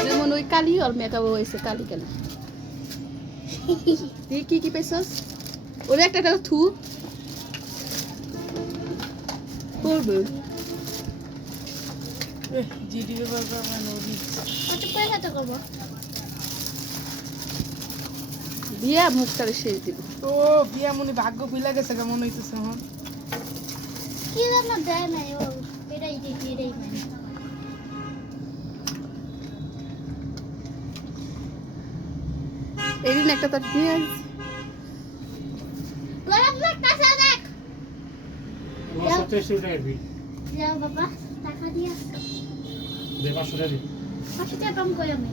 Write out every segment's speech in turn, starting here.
যেমন ওই কালি ওর মেকআপ হয়েছে কালি তুই কি কি পেছস ওরে একটা একটা থু করবে মুখটারে শেষ দিব ও বিয়া মনে ভাগ্য খুলে গেছে কেমন হইতেছে আমার কি জানো দেয় নাই ও এটাই দেখি এটাই মানে এদিন একটা তার দিয়ে। গরম দেখ যাও বাবা টাকা দিয়া দে পাঁচশো টাকা দিবি। পাঁচশো টাকা কম করে আমি।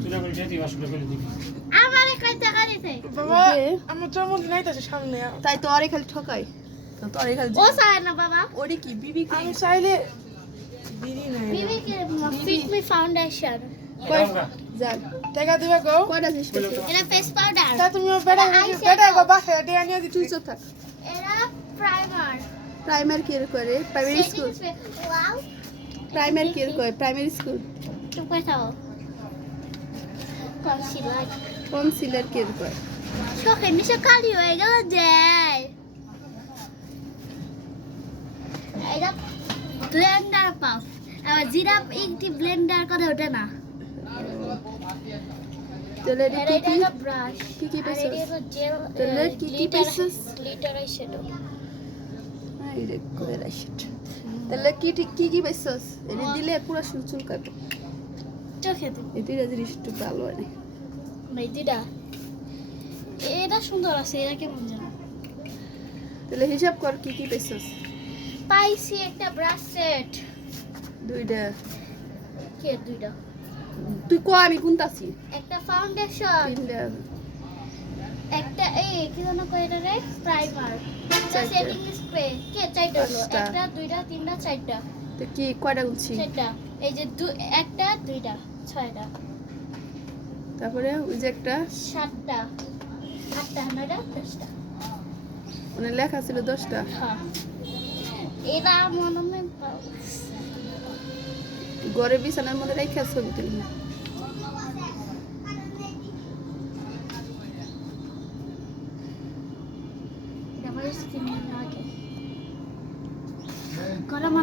তুই না করে দিবি পাঁচশো করে দিবি। আমারে কয় টাকা দিতে। বাবা দে। আমার জন্মদিন আইতাছে সামনে। তাই তো আরে খালি ঠকাই তো আরে খালি ও চায় না বাবা। ওরে কি বিবি কি? আমি চাইলে দিদি নাই বিবি কে ফিট মি ফাউন্ডেশন কয় আমরা টাকা দিবে গো। কয়টা জিনিস এটা ফেস পাউডার তা তুমি বেটা বেটা গো বাসা টাকা নিয়ে দিচ্ছি তুই চুপ থাক। এটা প্রাইমার প্রাইমার কেয়ার করে প্রাইমারি স্কুল ওয়াও প্রাইমারি করে প্রাইমারি স্কুল চুপ করে থাকো। কনসিলার। কনসিলার কেয়ার করে। চোখে নিচে কালি হয়ে গেল যায় এটা ব্লেন্ডার পাফ আবার জিরা ইংটি ব্লেন্ডার করে ওঠে না। তাহলে কি কি? ব্রাশ কি কি আর পেছস? এটা হলো জেল তাহলে কি কি পেছস? গ্লিটার আই শ্যাডো তাহলে কি কি কি পেছস এটা দিলে পুরো চুল চুল কাটবে। চোখে তো এই দুইটা জিনিস একটু ভালো হয় না। মেহেদিটা এটা সুন্দর আছে এটা কেমন জানো তাহলে হিসাব কর কি কি পেছস পাইছি একটা ব্রাশ সেট দুইটা। কে দুইটা? তুই ক আমি কোনটাছি একটা ফাউন্ডেশন একটা এই কি জানো কয় এটা রে? প্রাইমার। সেটিং স্প্রে কে হলো? একটা দুইটা তিনটা চারটা। তো কি কয়টা গুনছি? চারটা। এই যে দু একটা দুইটা ছয়টা। তারপরে ওই যে একটা। সাতটা। আটটা নয়টা দশটা। মানে লেখা ছিল দশটা। হ্যাঁ। এরা মনে হয় ঘরে বিছানার মধ্যে রেখে ছবি তুলি না গরম